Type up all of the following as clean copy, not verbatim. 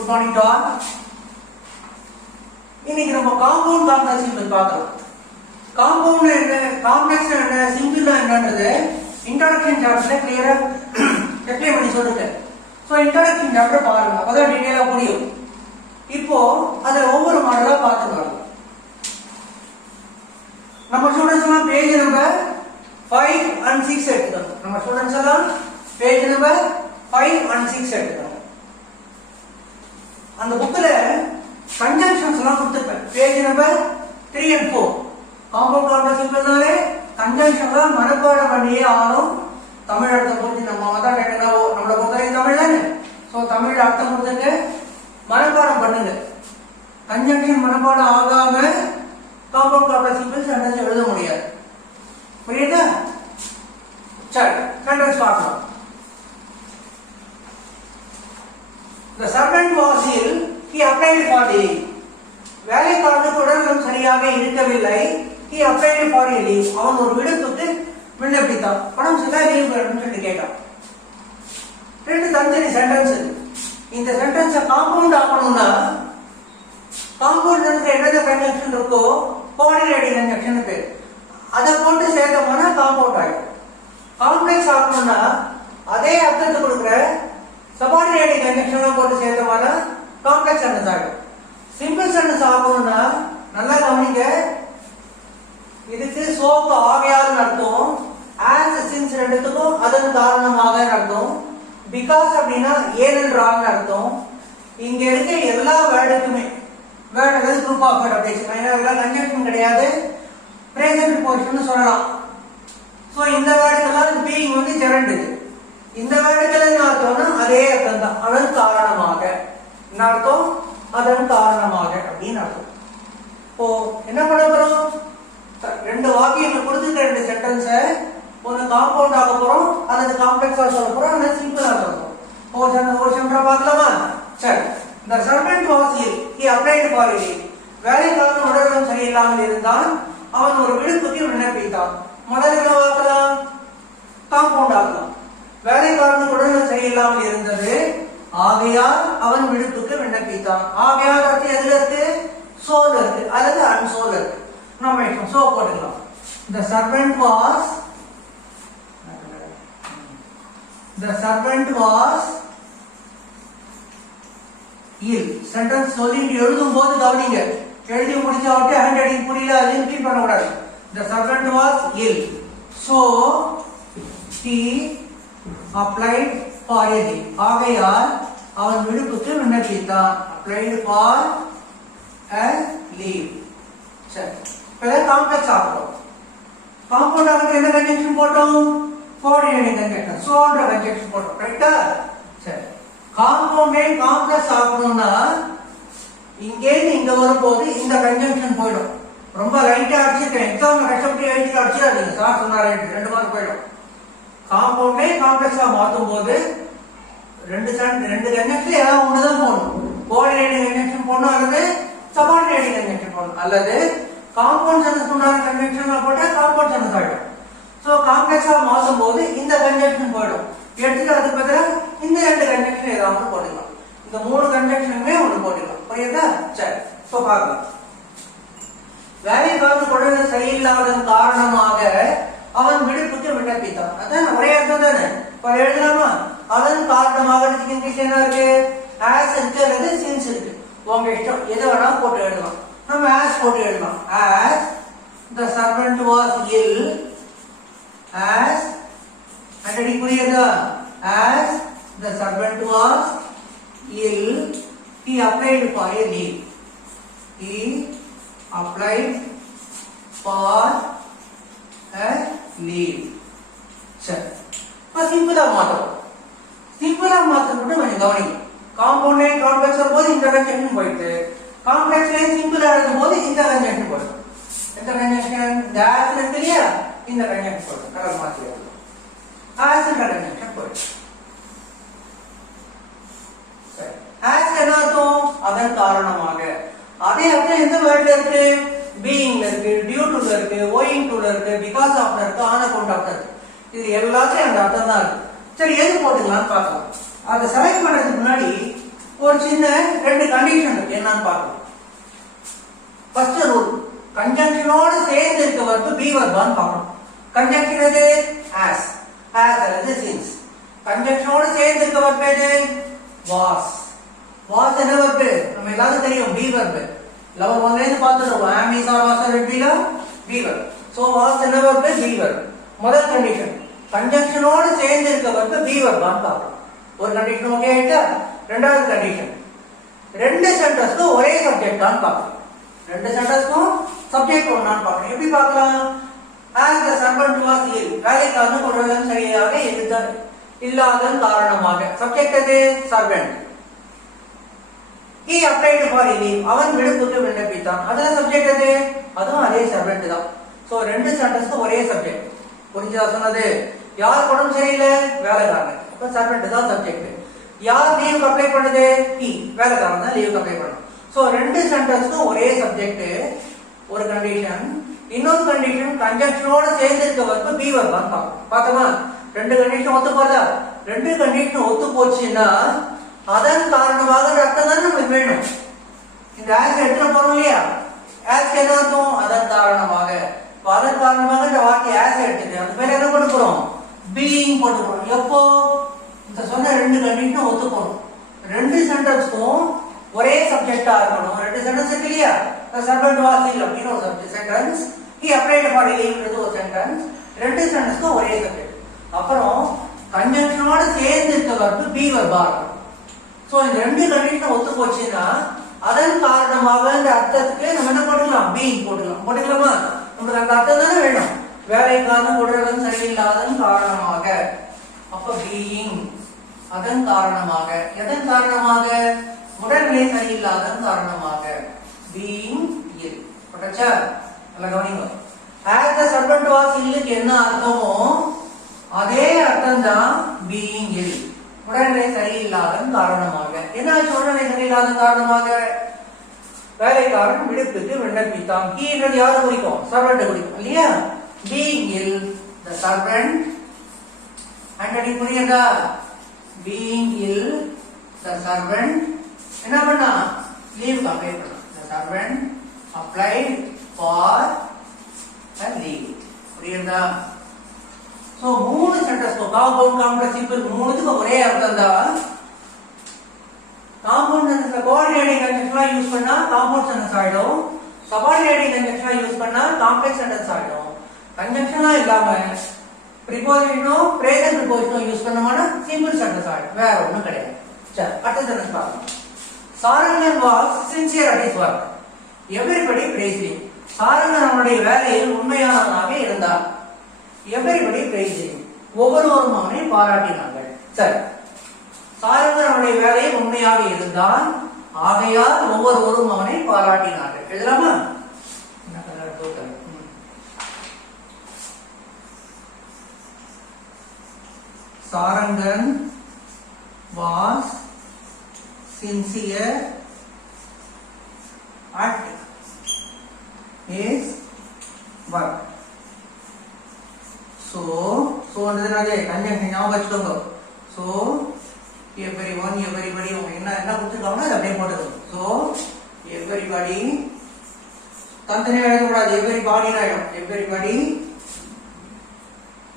Good morning to all. இன்னைக்கு நம்ம compound complex பத்தி பார்க்கலாம். காம்பவுண்ட் என்ன, காம்ப்ளெக்ஸ் என்ன, சிங்குலர் என்னன்றது இன்ட்ரோடக்ஷன் சாப்டர்ல கிளியரா எக்ஸ்பிளைன் பண்ணி சொல்லிருக்கேன். சோ இன்ட்ரோடக்ஷன் சாப்டர் பாருங்க, அப்பதான் டீடைலா புரியும். இப்போ அதுல ஒவ்வொரு மாடலா பார்த்துக்கலாம். நம்ம ஸ்டூடண்ட்ஸ் எல்லாம் பேஜ் நம்பர் 5 and 6 எடுத்துக்கணும். நம்ம ஸ்டூடண்ட்ஸ் எல்லாம் பேஜ் நம்பர் 5 and 6 எடுத்துக்கணும். அந்த புக்ல கன்ஜங்ஷன்ஸ் எல்லாம் கொடுத்திருப்பேன். Page number 3 and 4 compound complex சிம்பிள்னாலே கன்ஜங்ஷன்லாம் மனப்பாடம் பண்ணியே ஆகணும். தமிழ் அர்த்தம் புரிஞ்சு நம்ம மதம் என்னவோ நம்மள பொறுத்தவரை தமிழ் தானே. ஸோ தமிழ் அர்த்தம் கொடுத்துட்டு மனப்பாடம் பண்ணுங்க. கன்ஜங்ஷன் மனப்பாடம் ஆகாம காம்பவுண்ட் காம்ப்ளெக்ஸ் சிம்பிள்ஸ் சென்டென்ஸ் எழுத முடியாது. புரியுதா? சரி, சென்டென்ஸ் பார்க்கலாம். The servant was ill. He applied for leave. வேலைக்காரனுக்கு உடல்நலம் சரியாக இருக்கவில்லை. He applied for leave. அவன் ஒரு விடுப்புக்கு விண்ணப்பித்தான். பணம் சரியா லீவ் வேணும்னு சொல்லி கேட்டான். ரெண்டு தனித்தனி சென்டென்ஸ். இந்த சென்டென்ஸை காம்பவுண்ட் ஆகணும்னா காம்பவுண்ட் என்னென்ன கன்ஜங்ஷன் இருக்கோ கோஆர்டினேட்டிங் கன்ஜங்ஷன் பேர். அதை போட்டு சேர்த்தோம்னா காம்பவுண்ட் ஆகிடும். காம்ப்ளெக்ஸ் ஆகணும்னா அதே அர்த்தத்தை கொடுக்குற சபார்டினேட்டிங் கன்ஜங்ஷன் போட்டு சேர்த்தோம்னா காம்ப்ளெக்ஸ் சென்டென்ஸ் ஆகிடும். சிம்பிள் சென்டென்ஸ் ஆகணும்னா நல்லா கவனிங்க. இதுக்கு சோக்கு ஆகையால் அர்த்தம், ஆஸ் சின்ஸ் ரெண்டுத்துக்கும் அதன் காரணமாக அர்த்தம், பிகாஸ் அப்படின்னா ஏனென்றால் அர்த்தம். இங்க இருக்க எல்லா வேர்டுக்குமே வேர்டு அதாவது குரூப் ஆஃப் வேர்ட் அப்படி எல்லாம் கன்ஜங்ஷன் கிடையாது, பிரசன்ட் பொசிஷன் சொல்லலாம். சோ இந்த வேர்டுக்கெல்லாம் பீயிங் வந்து ஜெரண்ட். இந்த வேர்டுகள் என்ன அர்த்தம்னா அதே அர்த்தம் தான், அதன் காரணமாக. என்ன அர்த்தம்? அதன் காரணமாக அப்படின்னு அர்த்தம். இப்போ என்ன பண்ண போறோம்? ரெண்டு வாக்கியங்கள் கொடுத்துருக்க ரெண்டு சென்டென்ஸை ஒன்னு காம்பவுண்ட் ஆக போறோம், அல்லது காம்ப்ளெக்ஸா சொல்ல போறோம், அல்லது சிம்பிளா சொல்ல போறோம். ஒரு சென்டென்ஸ் பார்க்கலாமா? சரி. The servant was ill. He applied for leave. வேலைக்காரன் உடல்நலம் சரியில்லாமல் இருந்தான், அவன் ஒரு விடுப்புக்கு விண்ணப்பித்தான். முதல்ல பார்க்கலாம், காம்பவுண்ட் ஆகலாம். வேலைக்காரனுக்கு உடல்நலம் சரியில்லாமல் இருந்தது, ஆகையால் அவன் விடுப்புக்கு விண்ணப்பித்தான். ஆகையால் அர்த்தம் எதுல இருக்கு? சோல் இருக்கு அல்லது அன்சோல் இருக்கு. நம்ம சோ போட்டுக்கலாம். The servant was ill. Sentence சொல்லி எழுதும் போது கவனிங்க. எழுதி முடிச்ச உடனே ஹேண்ட் ரைட்டிங் புரியல அதுன்னு ஃபீல் பண்ண கூடாது. The servant was ill, so he applied for a leave. ஆகையால் அவன் விடுப்புக்கு விண்ணப்பித்தான். applied for a leave. சரி, இப்ப காம்ப்ளெக்ஸ் ஆகும். காம்பவுண்ட் ஆகுது என்ன கன்ஜங்ஷன் போட்டோம்? கோஆர்டினேட்டிங் கன்ஜங்ஷன், சோன்ற கன்ஜங்ஷன் போட்டோம். ரைட்டா? சரி. காம்பவுண்டே காம்ப்ளெக்ஸ் ஆகணும்னா இங்கே இங்க வரும்போது இந்த கன்ஜங்ஷன் போயிடும். ரொம்ப ரைட்டா அடிச்சிருக்கேன், எக்ஸாம் கஷ்டப்பட்டு எழுதி அடிச்சிடாதீங்க. சார் சொன்னாரு 2 மார்க் போயிடும். காம்பவுண்டே காம்ப்ளெக்ஸா மாற்றும் போது ரெண்டு கன்ஜங்ஷன் ஏதாவது ஒண்ணுதான் போடணும். கோஆர்டினேட்டிங் கன்ஜங்ஷன் போடணும் அல்லது சபார்டினேட்டிங் கன்ஜங்ஷன் போடணும், அல்லது காம்பவுண்ட் சென்டென்ஸ் உண்டான கன்ஜங்ஷன் போட்டா காம்பவுண்ட் சென்டென்ஸ் ஆயிடும். சோ காம்ப்ளெக்ஸா மாற்றும் போது இந்த கன்ஜங்ஷன் போயிடும். எடுத்துட்டு அதுக்கு பதிலா இந்த ரெண்டு கன்ஜங்ஷன் ஏதாவது போட்டுக்கலாம். இந்த 3 கன்ஜங்ஷனுமே ஒன்று போட்டுக்கலாம். புரியுதா? சரி, இப்போ பார்க்கலாம். வேலைக்காரன் உடல்நலம் சரியில்லாததன் காரணமாக அவன் விடுப்புக்கு விண்ணப்பித்தான். அதான் ஒரே அர்த்தம் தானே. இப்ப எழுதலாமா? அதன் காரணமாக இங்கிலீஷ் என்ன இருக்கு? ஆஸ் இருக்கு அல்லது சின்ஸ் இருக்கு. உங்க இஷ்டம், எது வேணா போட்டு எழுதலாம். நம்ம ஆஸ் போட்டு எழுதலாம். As the servant was ill, as அடி புரியுதா? as the servant was ill, he applied for a leave. He applied for a leave. சரி, இப்போ சிம்பிளா மாற்றணும். சிம்பிளா மாற்றம் மட்டும் கொஞ்சம் கவனிங்க. காம்பவுண்ட் லைன் காம்ப்ளெக்ஸ் வரும்போது இந்த கன்ஜங்ஷன் போயிட்டு, காம்ப்ளெக்ஸ் லைன் சிம்பிளா எழுதும் போது இந்த கன்ஜங்ஷன் போயிடும். எந்த கன்ஜங்ஷன்? இந்த ஆஸ் இருக்கு இல்லையா, இந்த கன்ஜங்ஷன் போயிடும். கலர் மாற்றி எழுதணும். ஆஸ் என்ற கன்ஜங்ஷன் போயிடும். சரி, ஆஸ் என்ன அர்த்தம்? அதன் காரணமாக. அதே அர்த்தம் எந்த வேர்ட்ல இருக்கு? பீயிங்ல இருக்கு, டியூ டுல இருக்கு, ஓயிங் டுல இருக்கு, பிகாஸ் ஆஃப் இருக்கு, ஆன் அக்கவுண்ட் ஆஃப் இருக்கு. இது எல்லாத்தையும் அந்த அர்த்தம் தான் இருக்கு. சரி, எது போட்டுக்கலாம்னு பார்க்கலாம். அதை செலக்ட் பண்றதுக்கு முன்னாடி ஒரு சின்ன ரெண்டு கண்டிஷன் இருக்கு, என்னன்னு பார்க்கலாம். ஃபர்ஸ்ட் ரூல், கன்ஜங்ஷனோட சேர்ந்து இருக்க வர்பு பி வர்பான்னு பார்க்கணும். கன்ஜங்ஷன் எது? as அல்லது since. கன்ஜங்ஷனோட சேர்ந்து இருக்க வர்பு எது? was. was என்ன வர்பு? நம்ம எல்லாரும் தெரியும், பி வர்பு. லெவல் 1ல இருந்து பார்த்துட்டோம், am is or was or will be ல பி வர்பு. சோ was என்ன வர்பு? Be verb. முதல் கண்டிஷன், கன்ஜங்ஷனோட சேர்ந்து இருக்க வர்பு பி வர்பான்னு பார்க்கணும். ஒரு கண்டிஷன் ஓகே ஆயிட்டா? ரெண்டாவது கண்டிஷன், ரெண்டு சென்டென்ஸ்க்கும் ஒரே சப்ஜெக்ட் தான் பார்க்கணும். ரெண்டு சென்டென்ஸ்க்கும் சப்ஜெக்ட் ஒன்னான்னு பார்க்கணும். எப்படி பார்க்கலாம்? as the servant was ill, வேலைக்காரன் உடல்நலம் சரியாக இல்லாதன் காரணமாக. சப்ஜெக்ட் எது? Servant. he applied for leave, அவன் விடுப்புக்கு விண்ணப்பித்தான். அதுல சப்ஜெக்ட் எது? அதுவும் அதே சர்வெண்ட் தான். சோ ரெண்டு சென்டென்ஸ்க்கும் ஒரே சப்ஜெக்ட். புரிஞ்சா சொன்னது? யார் உடம்பு சரியில்லை? வேலைக்காரன். அப்ப சர்வெண்ட் தான் சப்ஜெக்ட். யார் லீவுக்கு அப்ளை பண்ணுது? he, வேலைக்காரன் தான் லீவுக்கு அப்ளை பண்ணணும். சோ ரெண்டு சென்டென்ஸ்க்கும் ஒரே சப்ஜெக்ட். ஒரு கண்டிஷன். இன்னொரு கண்டிஷன், கன்ஜங்ஷனோட சேர்ந்து இருக்க வர்பு பி வர்பான்னு பார்க்கணும். பார்த்தோமா? ரெண்டு கண்டிஷன் ஒத்து போறதா? ரெண்டு கண்டிஷன் ஒத்து போச்சுன்னா அதன் காரணமாக அர்த்தம் தான் நமக்கு வேணும். இந்த ஆஸ் எடுத்துட போறோம் இல்லையா? ஆஸ் என்ன அர்த்தம்? அதன் காரணமாக. அதன் காரணமாக இந்த வார்த்தை ஆஸ் எடுத்துட்டு அந்த பேர் என்ன பண்ண போறோம்? பீயிங் போட்டு போறோம். எப்போ? இந்த சொன்ன ரெண்டு கண்டிஷனும் ஒத்து போகணும். ரெண்டு சென்டென்ஸ்க்கும் ஒரே சப்ஜெக்டா இருக்கணும். ரெண்டு சென்டென்ஸ் இருக்கு இல்லையா? the servant was ill அப்படின்னு ஒரு sentence, he applied for leave ஒரு சென்டென்ஸ். ரெண்டு சென்டென்ஸ்க்கும் ஒரே சப்ஜெக்ட். அப்புறம் கன்ஜங்ஷனோட சேர்ந்து இருக்க வர்பு பி வர்பா இருக்கும். சோ இந்த ரெண்டு கண்டிஷன் ஒத்து போச்சுன்னா அதன் காரணமாக இந்த அர்த்தத்துக்கு நம்ம என்ன போட்டுக்கலாம்? பீயிங் போட்டுக்கலாம். போட்டுக்கலாமா? நமக்கு அந்த அர்த்தம் தானே வேணும். வேலைக்காரன் உடல்நலம் சரியில்லாதன் காரணமாக. அப்ப பீயிங் அதன் காரணமாக. எதன் காரணமாக? உடல்நிலை சரியில்லாதன் காரணமாக. பீயிங் இல். பட்டச்சா? நல்லா கவனிங்க. as the servant was illக்கு என்ன அர்த்தமோ அதே அர்த்தம் தான் பீயிங் இல். உடல்நிலை சரியில்லாதன் காரணமாக. என்ன உடல்நிலை சரியில்லாதன் காரணமாக? வேலைக்காரன் விடுப்புக்கு விண்ணப்பித்தான். கீன்றது யாரு குறிக்கும்? சர்வெண்ட் குறிக்கும் இல்லையா? Being ill the servant. அண்டடி புரியுதா? பீயிங் இல் the servant என்ன பண்ணா? லீவ் அப்ளை பண்ணா. the servant applied for a leave. புரியுதா? சோ மூணு சென்டென்ஸ் காம்பவுண்ட் காம்ப்ளெக்ஸ் சிம்பிள் மூணுத்துக்கு ஒரே அர்த்தம் தான். காம்பவுண்ட் சென்டென்ஸ்ல கோஆர்டினேட்டிங் கன்ஜங்ஷன் யூஸ் பண்ணா காம்பவுண்ட் சென்டென்ஸ் ஆயிடும். சபார்டினேட்டிங் கன்ஜங்ஷன் யூஸ் பண்ணா காம்ப்ளெக்ஸ் சென்டென்ஸ் ஆயிடும். கன்ஜங்ஷனா இல்லாம ப்ரிபோசிஷனோ பிரேசன்ட் ப்ரிபோசிஷனோ யூஸ் பண்ணோம்னா சிம்பிள் சென்டென்ஸ் ஆயிடும். வேற ஒண்ணும் கிடையாது. சரி, அடுத்த சென்டென்ஸ் பார்க்கலாம். Sarangan was sincere at his work. Everybody praised him. Sarangan அவனுடைய வேலையில் உண்மையானவனாக இருந்தார். Everybody praised him. ஒவ்வொருவரும் அவனை பாராட்டினார்கள். சரி, சாரங்கன் அவனுடைய வேலையில் உண்மையாக இருந்தான், ஆகையால் ஒவ்வொருவரும் அவனை பாராட்டினார்கள். எழுதலாமா? Sarangan was sincere at his work. So என்னது? கன்ஜங்ஷன் ஞாபகம் வச்சுக்கோங்க. So everyone, everybody என்ன கொடுத்துருக்காங்க அதை அப்படியே போட்டுக்கோங்க. So everybody தனித்தனியா எழுதக்கூடாது. everybody ஆயிடும். everybody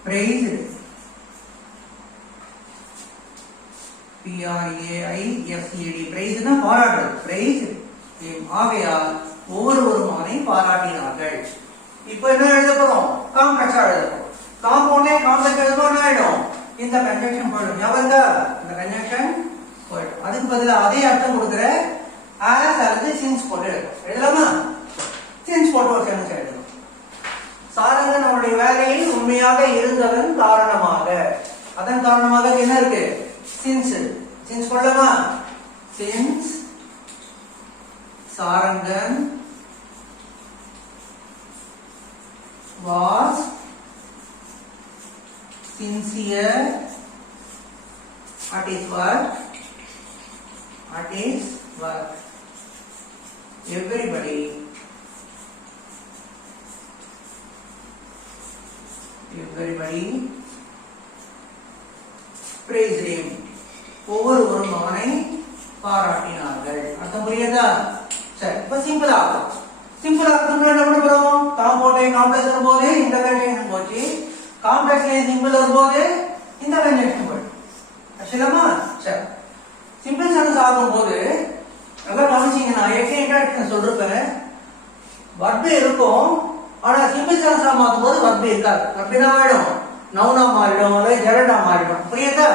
praised. P-R-A-I-S-E-D praise னா பாராட்டுறது. praise ஆகையால் ஒவ்வொருவரும் அவனை பாராட்டினார்கள். இப்போ என்ன எழுத போறோம்? காம்ப்ளெக்ஸா எழுத போறோம். காம்பவுண்டே காம்ப்ளெக்ஸ் எழுதணும் என்ன ஆயிடும்? இந்த கன்ஜங்ஷன் போயிடும். ஞாபகம்? இந்த கன்ஜங்ஷன் போயிடும். அதுக்கு பதிலா அதே அர்த்தம் கொடுக்குற as அல்லது since போட்டு எழுதணும். எழுதலாமா? since போட்டு ஒரு சென்டென்ஸ் எழுதணும். சாரங்கன் அவனுடைய வேலையில் உண்மையாக இருந்ததன் காரணமாக. அதன் காரணமாக என்ன இருக்கு? since போடலாமா? since Sarangan was sincere at his work. Everybody praised him. ஒவ்வொருவரும் அவனை பாராட்டினார்கள். அர்த்தம் புரியுதா? சரி, இப்ப சிம்பிளா என்ன பண்ண போறோம்? காம்பவுண்ட் காம்ப்ளெக்ஸ் வரும்போது இந்த கன்ஜெக்ஷன் போச்சு, காம்ப்ளெக்ஸ்ல சிம்பிள் வரும்போது இந்த கன்ஜெக்ஷன் போச்சு. சரிமா? சரி, சிம்பிள் சென்டென்ஸ் ஆகும்போது நல்லா கவனிச்சீங்கன்னா எக்ஸாக்ட்டா சொல்றேன். வர்பு இருக்கும், ஆனா சிம்பிள் சென்டென்ஸ் மாத்தும்போது வர்பு இருக்காது. அப்படின்னா ஆயிடும், நவுனா மாறிடும் அல்லது ஜெரண்டா மாறிடும். புரியுதா?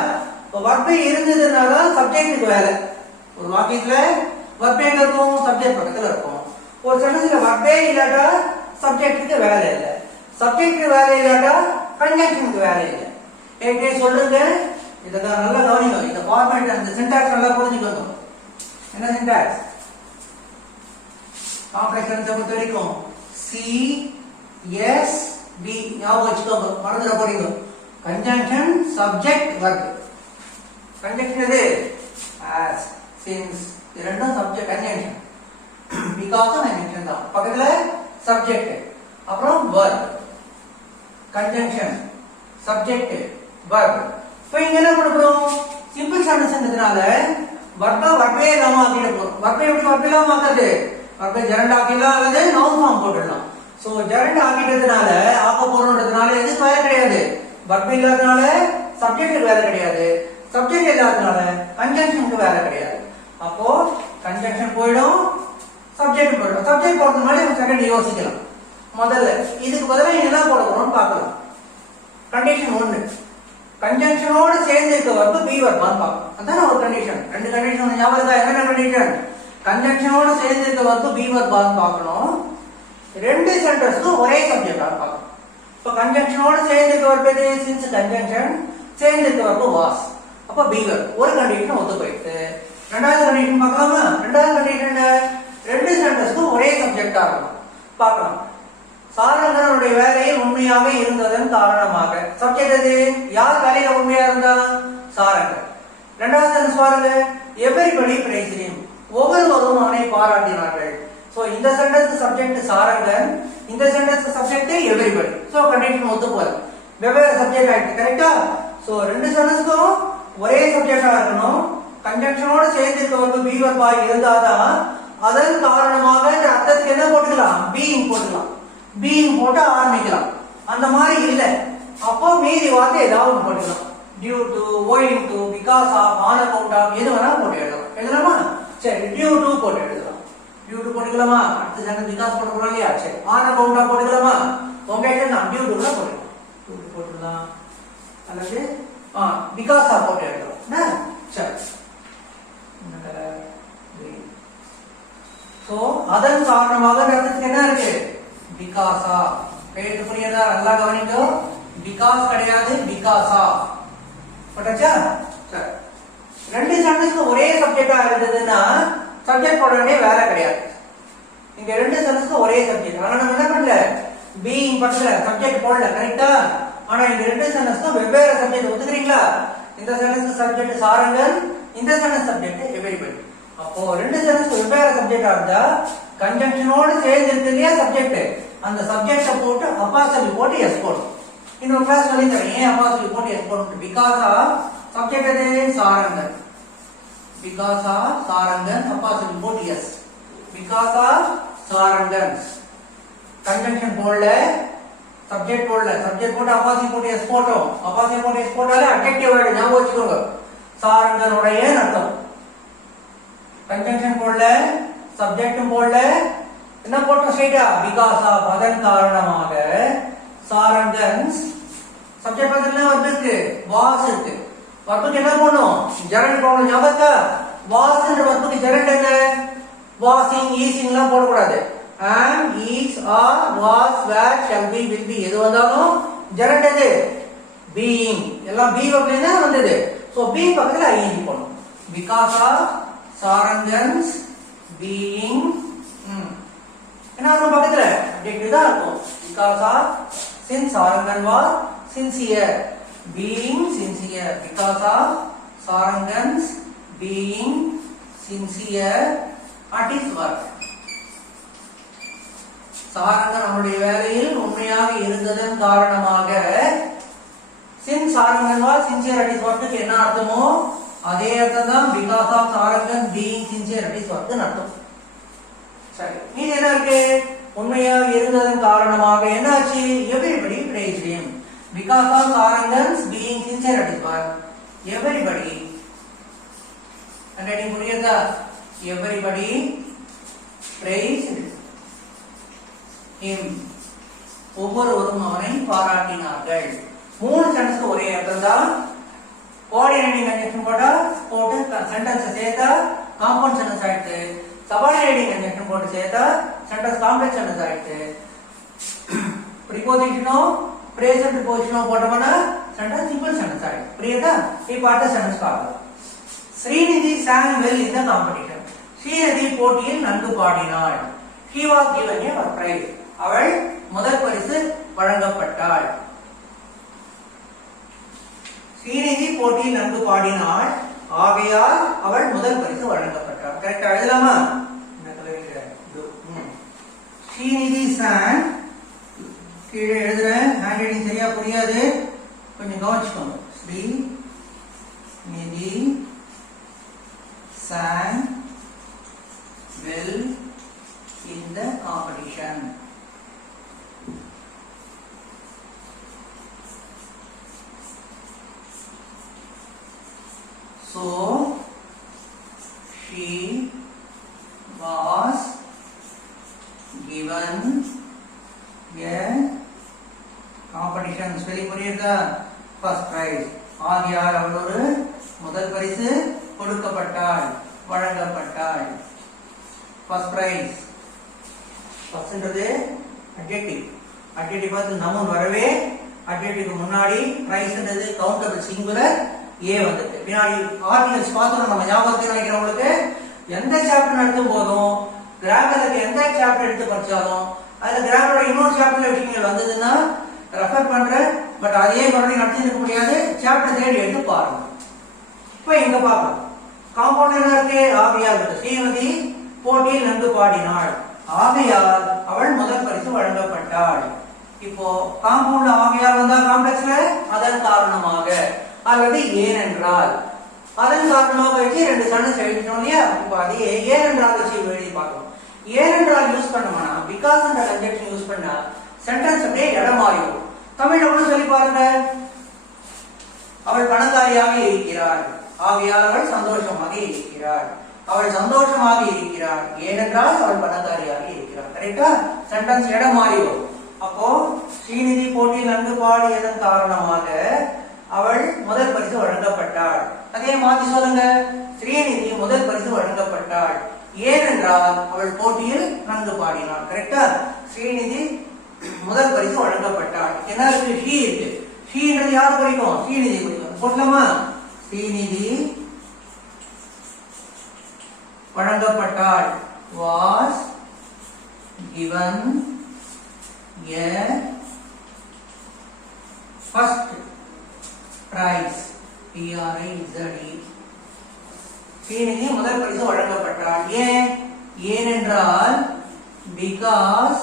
இப்போ வர்பு இருந்ததுனால சப்ஜெக்ட்டுக்கு வேலை. ஒரு வாக்கியத்துல வர்பு எங்க இருக்கும்? சப்ஜெக்ட் பக்கத்துல இருக்கும். ஒரு சென்டென்ஸ்ல வர்பே இல்லாட்டா சப்ஜெக்ட்டுக்கு வேலை இல்லை, சப்ஜெக்ட்டுக்கு வேலை இல்லாட்டா கன்ஜங்ஷனுக்கு வேலை இல்லை. ஏற்கனவே சொல்லுங்க, இதுதான் நல்லா கவனிங்க. இந்த ஃபார்மேட் அந்த சின்டாக்ஸ் நல்லா புரிஞ்சுக்கோங்க. என்ன சின்டாக்ஸ்? காம்ப்ளெக்ஸ் சென்டென்ஸ் பொறுத்த வரைக்கும் சி எஸ் பி ஞாபகம் வச்சுக்கோங்க, மறந்துட போறீங்க. Conjunction subject வர்ப். கன்ஜங்ஷன் எது? as since இரண்டும் சப்ஜெக்ட் கன்ஜங்ஷன். because கன்ஜங்ஷன் தான். பக்கத்துல சப்ஜெக்ட் அப்புறம் verb. Conjunction subject verb. இப்போ இங்க என்ன பண்ணணும்? சிம்பிள் சென்டென்ஸ்ன்றதுனால வர்பே இல்லாம ஆக்கிட போறோம். வர்பை எப்படி வர்பே இல்லாம ஆக்குறது? வர்பை ஜெரண்ட் ஆக்கிடலாம் அல்லது நவுன் ஃபார்ம் போட்டுடலாம். சோ ஜெரண்ட் ஆக்கிட்டதுனால ஆக்க போறோம்ன்றதுனால எதுக்கு வேலை கிடையாது? வர்பு இல்லாதனால சப்ஜெக்ட்டுக்கு வேலை கிடையாது, சப்ஜெக்ட் இல்லாதனால கன்ஜங்ஷனுக்கு வேலை கிடையாது. அப்போ கன்ஜங்ஷன் போயிடும், சப்ஜெக்ட் போயிடும். சப்ஜெக்ட் போடுறது மாதிரி ஒரு செகண்ட் யோசிக்கலாம். முதல்ல இதுக்கு பதிலாக என்ன போட போறோம்னு பார்க்கலாம். கண்டிஷன் 1, கன்ஜங்ஷனோட சேர்ந்து இருக்க வர்பு பி வர்பான்னு பார்க்கணும். அதான ஒரு கண்டிஷன். ரெண்டு கண்டிஷன் ஞாபகம் இருக்கா? என்ன கண்டிஷன்? கன்ஜங்ஷனோட சேர்ந்து இருக்க வர்பு பி வர்பான்னு பார்க்கணும். ரெண்டு சென்டென்ஸ்க்கும் ஒரே சப்ஜெக்டா பார்க்கணும். இப்போ கன்ஜங்ஷனோட சேர்ந்து இருக்க வர்பு எது? சின்ஸ் கன்ஜங்ஷன் சேர்ந்து இருக்க வர்பு வாஸ். அப்ப பி வர்ப். ஒரு கண்டிஷன் ஒத்து போயிடுது. ரெண்டாவது கண்டிஷன் பார்க்கலாமா? ரெண்டாவது கண்டிஷன் ரெண்டு சென்டென்ஸ்க்கும் ஒரே சப்ஜெக்டா இருக்கும். பார்க்கலாம். சாரங்கனுடைய வேலையில் உண்மையாக இருந்ததன் காரணமாக. சப்ஜெக்ட் எது? யார் வேலையில உண்மையா இருந்தா? சாரங்கன். ரெண்டாவது சென்டென்ஸ் பாருங்க, எவரிபடி பிரைஸ் ஹிம். ஒவ்வொருவரும் அவனை பாராட்டினார்கள். சோ இந்த சென்டென்ஸ் சப்ஜெக்ட் சாரங்கன், இந்த sentence subject everybody. So condition ஒத்து போகுது. வெவ்வேறு சப்ஜெக்ட் ஆயிடுச்சு. கரெக்டா? சோ ரெண்டு சென்டென்ஸ்க்கும் ஒரே சப்ஜெக்டா இருக்கணும். கன்ஜங்ஷனோட சேர்ந்து இருக்க பி வர்பா இருந்தாதான் அதன் காரணமாக அர்த்தத்துக்கு என்ன போட்டுக்கலாம்? பீயிங் போட்டுக்கலாம். பீயிங் போட்டு ஆரம்பிக்கலாம். அந்த மாதிரி இல்ல, அப்போ மீதி வார்த்தை ஏதாவது போட்டுக்கலாம். Due to, owing to, because of, on account of, எது வேணா போட்டு எழுதலாம். எழுதலாமா? சரி, டியூ டு போட்டு எழுதலாம். டியூ டு போட்டுக்கலாமா? அடுத்த சென்டென்ஸ் பிகாஸ் போட்டுக்கலாம் இல்லையா? சரி, ஆன் அக்கவுண்ட் ஆஃப் போட்டுக்கலாமா? உங்க ஐட்டம் தான் டியூ டு போட்டுக்கலாம். டியூ டு போட்டுக்கலாம் அல்லது பிகாஸ் ஆஃப் போட்டு எழுதலாம். சரி, சோ அதன் காரணமாக அர்த்தத்துக்கு என்ன இருக்கு? Because of. பேரு புரியுதா? நல்லா கவனிங்க. பிகாஸ் கிடையாது, பிகாஸ் ஆஃப் போட்டாச்சா? சரி, ரெண்டு சென்டென்ஸ்க்கு ஒரே சப்ஜெக்டா இருந்ததுன்னா சப்ஜெக்ட் போட வேண்டிய வேலை கிடையாது. இங்க ரெண்டு சென்டென்ஸ்க்கு ஒரே சப்ஜெக்ட், ஆனா நம்ம என்ன பண்ணல? பீயிங் பக்கத்துல சப்ஜெக்ட் போடல. கரெக்டா? ஆனா இந்த ரெண்டு சென்டென்ஸ்க்கும் வெவ்வேறு சப்ஜெக்ட் ஒத்துக்கிறீங்களா? இந்த சென்டென்ஸ் சப்ஜெக்ட் சாரங்கன், இந்த சென்டென்ஸ் சப்ஜெக்ட் எவரிபடி. அப்போ ரெண்டு சென்டென்ஸ் வெவ்வேறு சப்ஜெக்டா இருந்தா கன்ஜங்ஷனோட சேர்ந்து இருக்கு இல்லையா சப்ஜெக்ட், அந்த சப்ஜெக்ட போட்டு அப்பாசிட்டிவ் போட்டு எஸ் போடும். இன்னொரு கிளாஸ் சொல்லி தரேன் ஏன் அப்பாசிட்டிவ் போட்டு எஸ் போடும். பிகாஸ் ஆஃப் சப்ஜெக்ட் எது? Sarangan. Because of Sarangan, appositive போட்டு எஸ். Because of Sarangan. கன்ஜங்ஷன் போடல, சப்ஜெக்ட் போடல, சப்ஜெக்ட் போட்டு அப்பாசிட்டிவ் போட்டு எஸ் போட்டோம். அப்பாசிட்டிவ் போட்டு எஸ் போட்டாலே அட்ஜெக்டிவ் வேர்டு ஞாபகம் வச்சுக்கோங்க. சாரங்கனுடைய அர்த்தம். கன்ஜங்ஷன் போடல, சப்ஜெக்டும் போடல, என்ன போட்டோம்? ஸ்ட்ரைட்டா பிகாஸ் ஆஃப், அதன் காரணமாக. சாரங்கன்ஸ் சப்ஜெக்ட் பக்கத்துல வர்பு இருக்கு, வாஸ் இருக்கு. வர்புக்கு என்ன பண்ணும்? ஜெரண்ட் போடணும். ஞாபகம்? வாஸ்ன்ற வர்புக்கு ஜெரண்ட் என்ன? வாசிங், ஈசிங்லாம் போடக்கூடாது. am, is, are, was, were, shall be, will be எது வந்தாலும் ஜெரண்ட் எது? being. எல்லாம் பி வர்ப்ல இருந்து வந்தது. சோ பி பக்கத்துல ing போடணும். because of சாரங்கன்ஸ் being. என்ன வரும் பக்கத்துல? அட்ஜெக்டிவ் தான் இருக்கும். because of, since Sarangan was sincere, being sincere. because of சாரங்கன்ஸ் being sincere at his work. Sarangan அவனுடைய வேலையில் உண்மையாக இருந்ததன் காரணமாக. since Sarangan was sincere at his work என்ன அர்த்தமோ அதே அர்த்தம் தான் because of Sarangan being sincere அப்படி சொல்றது அர்த்தம். சரி, இது என்ன இருக்கு? உண்மையாக இருந்ததன் காரணமாக என்னாச்சு? Everybody praised him because of Sarangans being sincere at his work. Everybody, and புரியுதா? Everybody praised him. ஒவ்வொருவரும் அவனை பாராட்டினார்கள். மூணு சென்டென்ஸ்க்கு ஒரே அர்த்தம் தான். கோஆர்டினேட்டிங் கன்ஜெக்ஷன் போட்டு சென்டென்ஸ் சேர்த்தா காம்பவுண்ட் சென்டென்ஸ் ஆயிடுது. சபார்டினேட்டிங் கன்ஜெக்ஷன் போட்டு சேர்த்தா சென்டென்ஸ் காம்ப்ளெக்ஸ் சென்டென்ஸ் ஆயிடுது. ப்ரிபோசிஷனோ பிரேசன்ட் ப்ரிபோசிஷனோ போட்டோம்னா சென்டென்ஸ் சிம்பிள் சென்டென்ஸ் ஆயிடுது. புரியுதா? இப்போ அடுத்த சென்டென்ஸ் பார்க்கலாம். Srinidhi sang well in the competition. Srinidhi போட்டியில் நன்கு பாடினாள். She was given a prize. அவள் முதல் பரிசு வழங்கப்பட்டாள். ஸ்ரீநிதி போட்டியில் நன்கு பாடினாள், ஆகையால் அவள் முதல் பரிசு வழங்கப்பட்டாள். கரெக்டா எழுதலாமா? ஸ்ரீநிதி sang, கீழே எழுதுறேன், ஹேண்ட் ரைட்டிங் சரியா புரியாது, கொஞ்சம் கவனிச்சுக்கோங்க. Srinidhi sang well in the competition. So she was given a competition. Spelling புரியுதா? first prize. ஆகியார் அவள் ஒரு முதல் பரிசு கொடுக்கப்பட்டாள், வழங்கப்பட்டாள். first prize. first என்றது adjective. adjective பார்த்து noun வரவே adjective முன்னாடி prize என்றது countable singular ஏ வந்துட்டு. பின்னாடி ஆர்டிகல்ஸ் பார்த்தோம் நம்ம ஞாபகத்தில் நினைக்கிறவங்களுக்கு எந்த சாப்டர் நடத்தும் போதும் கிராமருக்கு எந்த சாப்டர் எடுத்து படிச்சாலும் அதுல கிராமரோட இன்னொரு சாப்டர்ல விஷயங்கள் வந்ததுன்னா ரெஃபர் பண்றேன். பட் அதே மறுபடியும் நடத்தி இருக்க முடியாது, சாப்டர் தேடி எடுத்து பாருங்க. இப்ப இங்க பார்க்கலாம். காம்பவுண்ட் என்ன இருக்கு? ஆகையால் இருக்கு. ஸ்ரீமதி போட்டியில் நன்கு பாடினாள், ஆகையால் அவள் முதல் பரிசு வழங்கப்பட்டாள். இப்போ காம்பவுண்ட்ல ஆகையால் வந்தா காம்ப்ளெக்ஸ்ல அதன் காரணமாக அல்லது ஏனென்றால், அதன் காரணமாக வச்சு ரெண்டு சென்டென்ஸ் எழுதிட்டோம் இல்லையா? இப்போ அதே ஏனென்றால் வச்சு எழுதி பார்க்கணும். ஏனென்றால் யூஸ் பண்ணோம்னா பிகாஸ் என்ற கன்ஜெக்ஷன் யூஸ் பண்ணா சென்டென்ஸ் அப்படியே இடம் மாறிடும். தமிழ்ல கூட சொல்லி பாருங்க. அவள் பணக்காரியாக இருக்கிறாள், ஆகையால் அவள் சந்தோஷமாக இருக்கிறாள். அவள் சந்தோஷமாக இருக்கிறாள் ஏனென்றால் அவள் பணக்காரியாக இருக்கிறாள். கரெக்டா? சென்டென்ஸ் இடம் மாறிடும். அப்போ ஸ்ரீநிதி போட்டியில் நன்கு பாடியதன் காரணமாக அவள் முதல் பரிசு வழங்கப்பட்டாள். அதே மாத்தி சொல்லுங்க. ஸ்ரீநிதி முதல் பரிசு வழங்கப்பட்டாள் ஏனென்றால் அவள் போட்டியில் நன்கு பாடினாள். கரெக்டா? ஸ்ரீநிதி முதல் பரிசு வழங்கப்பட்டாள். என்ன இருக்கு? ஷீ இருக்கு. ஷீன்றது யாரு குறிக்கும்? ஸ்ரீநிதி குறிக்கும். போட்டலாமா? Srinidhi வழங்கப்பட்டாள், was given a first prize. P-R-I-Z-E. Srinidhi முதல் பரிசு வழங்கப்பட்டாள். ஏன்? ஏனென்றால் because.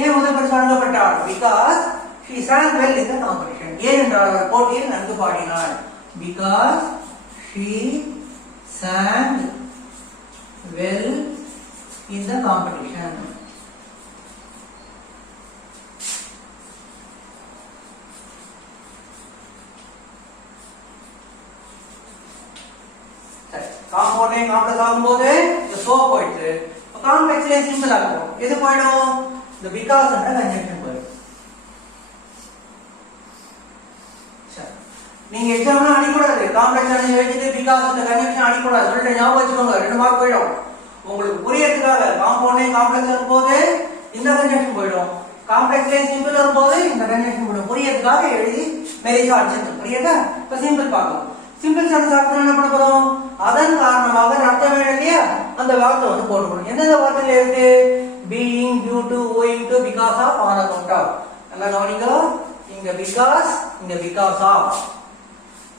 ஏன் முதல் பரிசு வழங்கப்பட்டாள்? because she sang well in the competition. ஏனென்றால் அவள் போட்டியில் நன்கு பாடினாள். because she sang well in the competition. காம்பவுண்டே காம்ப்ளெக்ஸ் ஆகும்போது இந்த சோ போயிடுது. காம்ப்ளெக்ஸ்ல சிம்பிள் ஆகும். எது போயிடும்? இந்த பிகாஸ் என்ற கன்ஜெக்ஷன் போயிடும். சரி, நீங்க எக்ஸாம்ல அடிக்கூடாது. காம்ப்ளெக்ஸ் எழுதிட்டு பிகாஸ் என்ற கன்ஜெக்ஷன் அடிக்கூடாது. சொல்லிட்டு ஞாபகம் வச்சுக்கோங்க. 2 மார்க் போயிடும். உங்களுக்கு புரியறதுக்காக காம்பவுண்டே காம்ப்ளெக்ஸ் இருக்கும்போது இந்த கன்ஜெக்ஷன் போயிடும். காம்ப்ளெக்ஸ்ல சிம்பிள் இருக்கும்போது இந்த கன்ஜெக்ஷன் போயிடும். புரியறதுக்காக எழுதி மெரிசா அடிச்சிருக்கு. புரியுதா? இப்ப சிம்பிள் பார்க்கலாம். சிம்பிள் சென்டென்ஸ் அர்த்தம் என்ன பண்ண போறோம்? அதன் காரணமாக அர்த்தம் வேணும் இல்லையா? அந்த வார்த்தை வந்து போட்டுக்கணும். எந்தெந்த வார்த்தையில இருக்கு? being, due to, owing to, because of, on account of. நல்லா கவனிங்க. இங்க because, இங்க because of.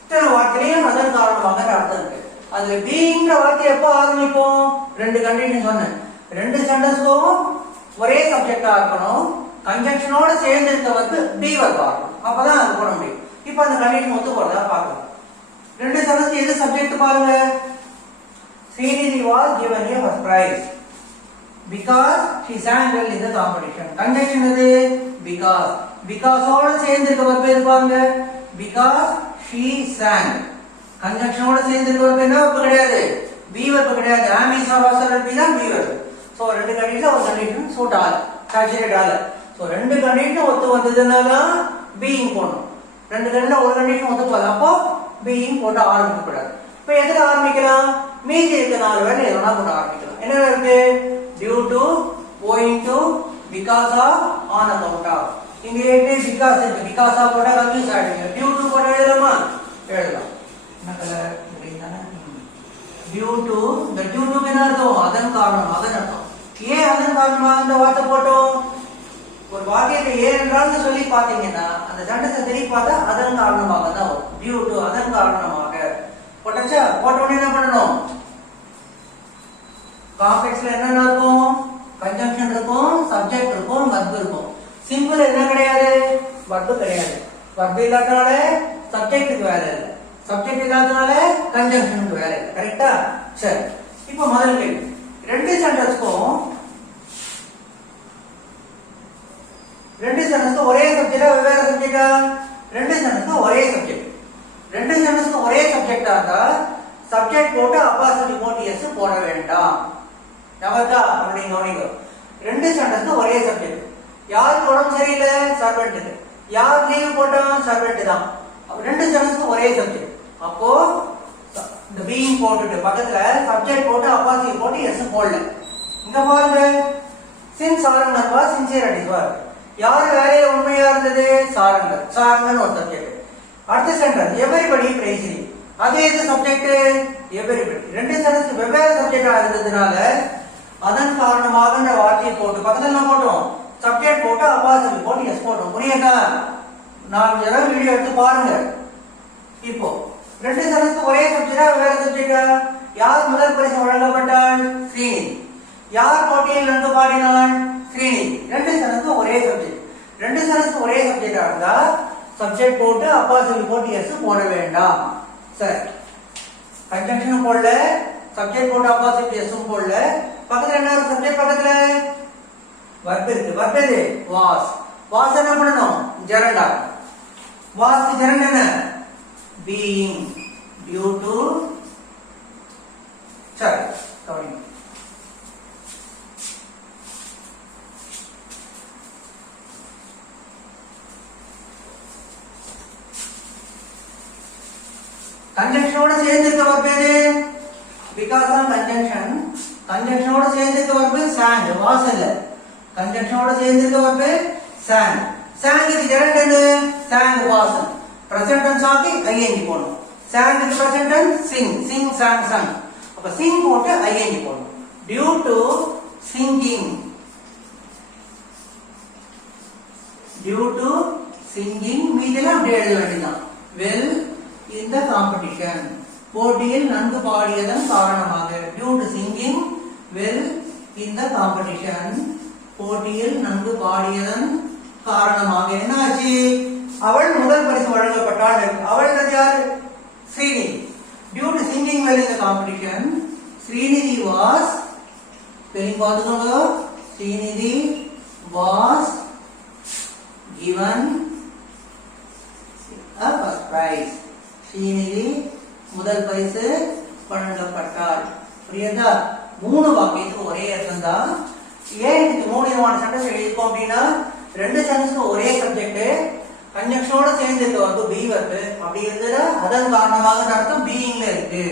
இத்தனை வார்த்தையிலையும் அதன் காரணமாக அர்த்தம் இருக்கு. அது beingன்ற வார்த்தை எப்போ ஆரம்பிப்போம்? 2 கண்டிஷன் சொன்னேன். 2 சென்டென்ஸ்க்கும் ஒரே சப்ஜெக்டா இருக்கணும். கன்ஜங்ஷனோட சேர்ந்து இருக்க வந்து be verb ஆகணும். அப்பதான் அது போட முடியும். இப்போ அந்த கண்டிஷன் ஒத்து போறதா பார்க்கலாம். ரெண்டு சென்டென்ஸ் எது சப்ஜெக்ட் பாருங்க. Srinidhi was given a first prize because she sang well in the competition. Conjunction எது? because ஓட சேர்ந்து இருக்க verb எது பாருங்க. because she sang. conjunction ஓட சேர்ந்து இருக்க verb என்ன verb கிடையாது, be verb கிடையாது. am is or was or be தான் be verb. சோ ரெண்டு கண்டிஷன்ல ஒரு கண்டிஷன் சோ டால் சாச்சுரேட் டால். சோ ரெண்டு கண்டிஷன் ஒத்து வந்ததுனால being போடணும். ரெண்டு கண்டிஷன்ல ஒரு கண்டிஷன் ஒத்து போல அப்போ being போட்டு ஆரம்பிக்க கூடாது. இப்போ எதுல ஆரம்பிக்கலாம், மீதி இருக்க நாலு வேளை எதனா போட்டு ஆரம்பிக்கலாம். என்ன இருக்கு, due to, owing to, because of, on account of. இங்க ஏற்கனவே because இருக்கு, because of போட்டா கன்ஃபியூஸ் ஆயிடுங்க. due to போட்டா எழுதலாமா, எழுதலாம். என்ன கலர் கிரீன் தானே. due to, இந்த due to என்ன அர்த்தம், அதன் காரணம், அதன் அர்த்தம். ஏன் அதன் காரணமா இந்த வார்த்தை போட்டோம், ஒரு வாக்கியத்தை ஏன் என்றால் சொல்லி பாத்தீங்கன்னா அந்த சென்டென்ஸை திருப்பி பார்த்தா அதன் காரணமாக தான் வரும். due to அதன் காரணமாக போட்டாச்சா. போட்ட உடனே என்ன பண்ணணும், காம்ப்ளெக்ஸ்ல என்ன இருக்கும், கன்ஜங்க்ஷன் இருக்கும், சப்ஜெக்ட் இருக்கும், verb இருக்கும். சிம்பிள் என்ன கிடையாது, verb கிடையாது. verb இல்லாதனால சப்ஜெக்ட்டுக்கு வேலை இல்லை, சப்ஜெக்ட் இல்லாதனால கன்ஜங்க்ஷனுக்கு வேலை இல்லை. கரெக்டா? சரி, இப்போ முதல் கேள்வி, ரெண்டு சென்டென்ஸ்க்கும் ஒரே சப்ஜெக்டா வெவ்வேறு சப்ஜெக்டா, ரெண்டு சென்டென்ஸ்க்கும் ஒரே சப்ஜெக்ட். ரெண்டு சென்டென்ஸ்க்கும் ஒரே சப்ஜெக்டா இருந்தா சப்ஜெக்ட் போட்டு அப்பாசிட்டி போட்டு எஸ் போட வேண்டாம். நமக்கா அப்படிங்க கவனிங்க. ரெண்டு சென்டென்ஸ்க்கும் ஒரே சப்ஜெக்ட். யாருக்கு உடம்பு சரியில்லை, சர்வெண்ட்டுக்கு. யார் லீவ் போட்டோம், சர்வெண்ட் தான். ரெண்டு சென்டென்ஸ்க்கும் ஒரே சப்ஜெக்ட். அப்போ இந்த பீயிங் போட்டுட்டு பக்கத்துல சப்ஜெக்ட் போட்டு அப்பாசிட்டி போட்டு எஸ் போடல. இங்க பாருங்க, சின்ஸ் சாரங்கன் வா சின்சியரிட்டி வா. யார் வேலையில உண்மையா இருந்தது, சாரங்கன். சாரங்கன் ஒரு சப்ஜெக்ட். அடுத்த சென்டென்ஸ் எவரிபடி பிரைசிங், அது எது சப்ஜெக்ட், எவரிபடி. ரெண்டு சென்டென்ஸ் வெவ்வேறு சப்ஜெக்டா இருந்ததுனால அதன் காரணமாக வார்த்தையை போட்டு பக்கத்துல என்ன போட்டோம், சப்ஜெக்ட் போட்டு அப்பாசிட்டி போட்டு எஸ் போட்டோம். புரியுதா? நான் ஏதாவது வீடியோ எடுத்து பாருங்க. இப்போ ரெண்டு சென்டென்ஸ் ஒரே சப்ஜெக்டா வெவ்வேறு சப்ஜெக்டா. யார் முதல் பரிசு வழங்கப்பட்டாள், ஸ்ரீநிதி. யார் போட்டியில் நன்கு பாடினாள், ஸ்ரீநிதி. ரெண்டு சென்டென்ஸ் ஒரே சப்ஜெக்ட். ரெண்டு சென்டென்ஸ் ஒரே சப்ஜெக்டா இருந்தா சப்ஜெக்ட் போட்டு அப்பாசிட்டி போட்டு எஸ் போட வேண்டாம். சரி, கன்ஜங்க்ஷன் போடல, சப்ஜெக்ட் போட்டு அப்பாசிட்டி எஸ் போடல. பக்கத்துல என்ன இருக்கு, சப்ஜெக்ட் பக்கத்துல verb இருக்கு. verb எது, was. was என்ன பண்ணணும், ஜெரண்டா. was ஜெரண்ட் என்ன, being, due to. சரி, கவனிங்க. கன்ஜங்க்ஷனோட சேர்ந்து இருக்க verb எது, because of conjunction. கன்ஜங்க்ஷனோட சேர்ந்து இருக்க verb sang, was இல்ல. கன்ஜங்க்ஷனோட சேர்ந்து இருக்க verb sang. sang க்கு ஜெரண்ட் என்ன, sang was. present tense ஆக்கி ing போடணும். sang க்கு present tense sing, sing sang sang. அப்ப sing போட்டு ing போடணும். due to singing, due to singing. மீதெல்லாம் அப்படியே எழுத வேண்டியதுதான். well in the competition, போட்டியில் நன்கு பாடியதன் காரணமாக. due to singing well in the competition, போட்டியில் நன்கு பாடியதன் காரணமாக என்ன ஆச்சு, அவள் முதல் பரிசு வழங்கப்பட்டாள். அவள் யார், Srinidhi. due to singing well in the competition, Srinidhi was, spelling பாத்துக்கோங்க, Srinidhi was given a first prize. Srinidhi முதல் பரிசு வழங்கப்பட்டாள். புரியுதா? மூணு வாக்கியத்துக்கு ஒரே அர்த்தம் தான். ஏன் இதுக்கு மூணு விதமான சென்டென்ஸ் எழுதிருக்கோம் அப்படின்னா, ரெண்டு சென்டென்ஸ்க்கு ஒரே சப்ஜெக்ட், கன்ஜங்க்ஷனோட சேர்ந்து இருக்க verb be verb. அப்படி இருந்ததா அதன் காரணமாக அர்த்தம் beingல இருக்கு.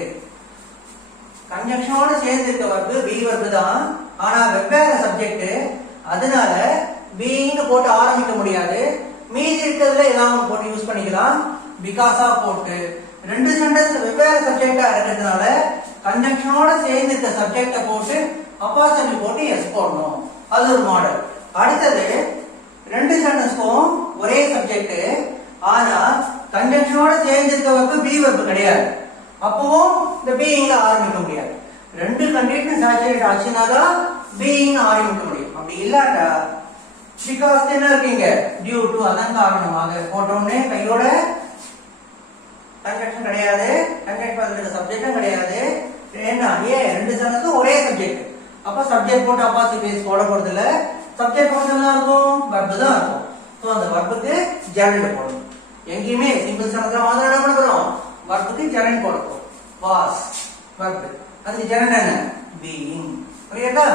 கன்ஜங்க்ஷனோட சேர்ந்து இருக்க verb be verb தான், ஆனா வெவ்வேறு சப்ஜெக்ட். அதனால being போட்டு ஆரம்பிக்க முடியாது. மீதி இருக்கிறதுல ஏதாவது போட்டு யூஸ் பண்ணிக்கலாம். because of போட்டு ரெண்டு சென்டென்ஸ் வெவ்வேறு சப்ஜெக்டா இருக்கிறதுனால கன்ஜங்க்ஷனோட சேர்ந்து இருக்க சப்ஜெக்ட போட்டு அப்பாசிட்டி போட்டு எஸ் போடணும். அது ஒரு மாடல். அடுத்தது ரெண்டு சென்டென்ஸ்க்கும் ஒரே சப்ஜெக்ட், ஆனா கன்ஜங்க்ஷனோட சேர்ந்து இருக்க verb be verb கிடையாது. அப்பவும் இந்த beingல ஆரம்பிக்க முடியாது. ரெண்டு கண்டிஷன் சாச்சுரேட் ஆச்சுனா தான் being ஆரம்பிக்க முடியும். அப்படி இல்லாட்டா because என்ன இருக்கீங்க, due to அதன் காரணமாக போட்டோம்னே கையோட கன்ஜெக்ஷன் கிடையாது, கன்ஜெக்ட் பண்ற சப்ஜெக்டும் கிடையாது. என்ன ஏன் ரெண்டு சென்டென்ஸும் ஒரே சப்ஜெக்ட். அப்ப சப்ஜெக்ட் போட்டு அப்பாசிட்டிவ் பேஸ் போட போறது இல்ல. சப்ஜெக்ட் போட்டு என்ன இருக்கும்? வெர்ப் தான் இருக்கும். சோ அந்த வெர்புக்கு ஜெரண்ட் போடணும். எங்கேயுமே சிம்பிள் சென்டென்ஸ் மாதிரி என்ன பண்ண போறோம்? வெர்புக்கு ஜெரண்ட் போடணும். Was verb. அதுக்கு ஜெரண்ட் என்ன? பீயிங். புரியுதா?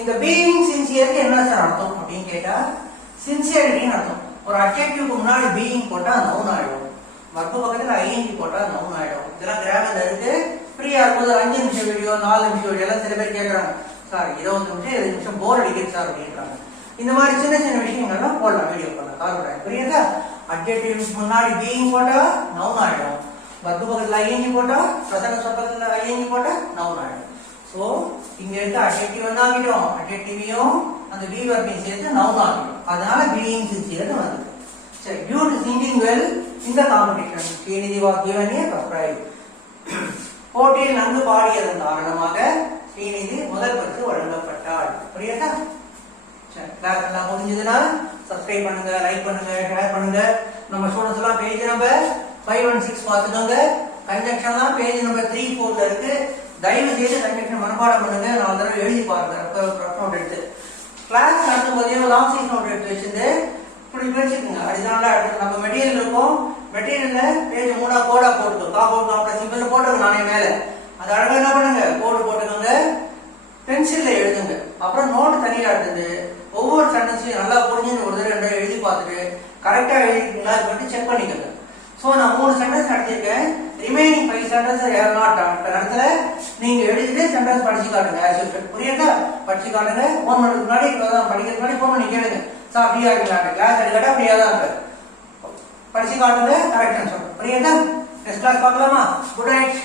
இந்த பீயிங் சின்சியருக்கு என்ன சார் அர்த்தம் அப்படின்னு கேட்டா, சின்சியரிட்டின்னு அர்த்தம். ஒரு அட்ஜெக்டிவ்க்கு முன்னாடி பீயிங் போட்டா நவுன் ஆயிடும். வெர்ப் பக்கத்துல ஐஎன்ஜி போட்டா நவுன் ஆயிடும். இதெல்லாம் கிராமர்ல இருக்கு. ஃப்ரீயா இருக்கும்போது 5 நிமிஷம் வீடியோ 4 நிமிஷம் வீடியோ எல்லாம் சில பேர் கேட்கறாங்க, சார் 20 நிமிஷம் 20 நிமிஷம் போர் அடிக்குது சார் அப்படின்றாங்க. இந்த மாதிரி சின்ன சின்ன விஷயங்கள்லாம் போடலாம் வீடியோ பண்ணலாம். கார்போடைட். புரியுதா? அட்ஜெக்டிவ்ஸ் முன்னாடி பீயிங் போட்டா நவுன் ஆயிடும். வெர்ப் பக்கத்துல ஐஎன்ஜி போட்டா, பிரசன்ன பக்கத்துல ஐஎன்ஜி போட்டா நவுன் ஆயிடும். சோ இங்க இருக்க அட்ஜெக்டிவ் என்ன ஆகிடும்? அட்ஜெக்டிவையும் அந்த பி வெர்பையும் சேர்த்து நவுன் ஆகிடும். அதனால பீயிங் சின்சியர்னு வந்தது. சரி, due to singing well in the competition, Srinidhi was given a first prize. போட்டியில் நன்கு பாடியதன் காரணமாக ஸ்ரீநிதி முதல் பரிசு வழங்கப்பட்டாள். புரியுதா? சரி, கிளாஸ் எல்லாம் முடிஞ்சதுன்னா சப்ஸ்கிரைப் பண்ணுங்க, லைக் பண்ணுங்க, ஷேர் பண்ணுங்க. நம்ம ஸ்டூடெண்ட்ஸ் எல்லாம் பேஜ் நம்பர் 516 பார்த்துக்கோங்க. கன்ஜெக்ஷன்லாம் பேஜ் நம்பர் 3, 4ல இருக்கு. தயவு செய்து கன்ஜெக்ஷன் மனப்பாடம் பண்ணுங்க. 4 தடவை எழுதி பாருங்க. ரஃப் நோட் எடுத்து கிளாஸ் நடத்தும் போதே லாங் சைஸ் நோட் எடுத்து வச்சிருந்து இப்படி பிரிச்சுக்குங்க. அதனால நம்ம மெட்டீரியல் இருக்கும். மெட்டீரியல்ல பேஜ் 3 கோடா போட்டுக்கோ. காம்பவுண்ட் சிம்பிள் போட்டுக்கோ. நானே மேல அது அழகா என்ன பண்ணுங்க, கோடு போட்டுக்கோங்க. பென்சில்ல எழுதுங்க. அப்புறம் நோட் தனியா எடுத்துட்டு ஒவ்வொரு சென்டென்ஸையும் நல்லா புரிஞ்சுன்னு ஒரு தடவை 2 தடவை எழுதி பார்த்துட்டு கரெக்டா எழுதிருக்கீங்களா சொல்லிட்டு செக் பண்ணிக்கோங்க. சோ நான் 3 சென்டென்ஸ் நடத்திருக்கேன். ரிமைனிங் 5 சென்டென்ஸ் நாட் இடத்துல நீங்க எழுதிட்டு சென்டென்ஸ் படிச்சு காட்டுங்க. புரியுதா? படிச்சு காட்டுங்க. 1 மணிக்கு முன்னாடி படிக்கிறதுக்கு முன்னாடி போன் பண்ணி கேளுங்க, சார் ஃப்ரீயா இருக்கீங்களா? கிளாஸ் எடுக்கட்டா? ஃப்ரீயா தான் இருக்கு. படிச்சு காட்டுங்க, கரெக்ஷன் சொல்றேன். புரியுதா? நெக்ஸ்ட் கிளாஸ் பார்க்கலாமா? Good night.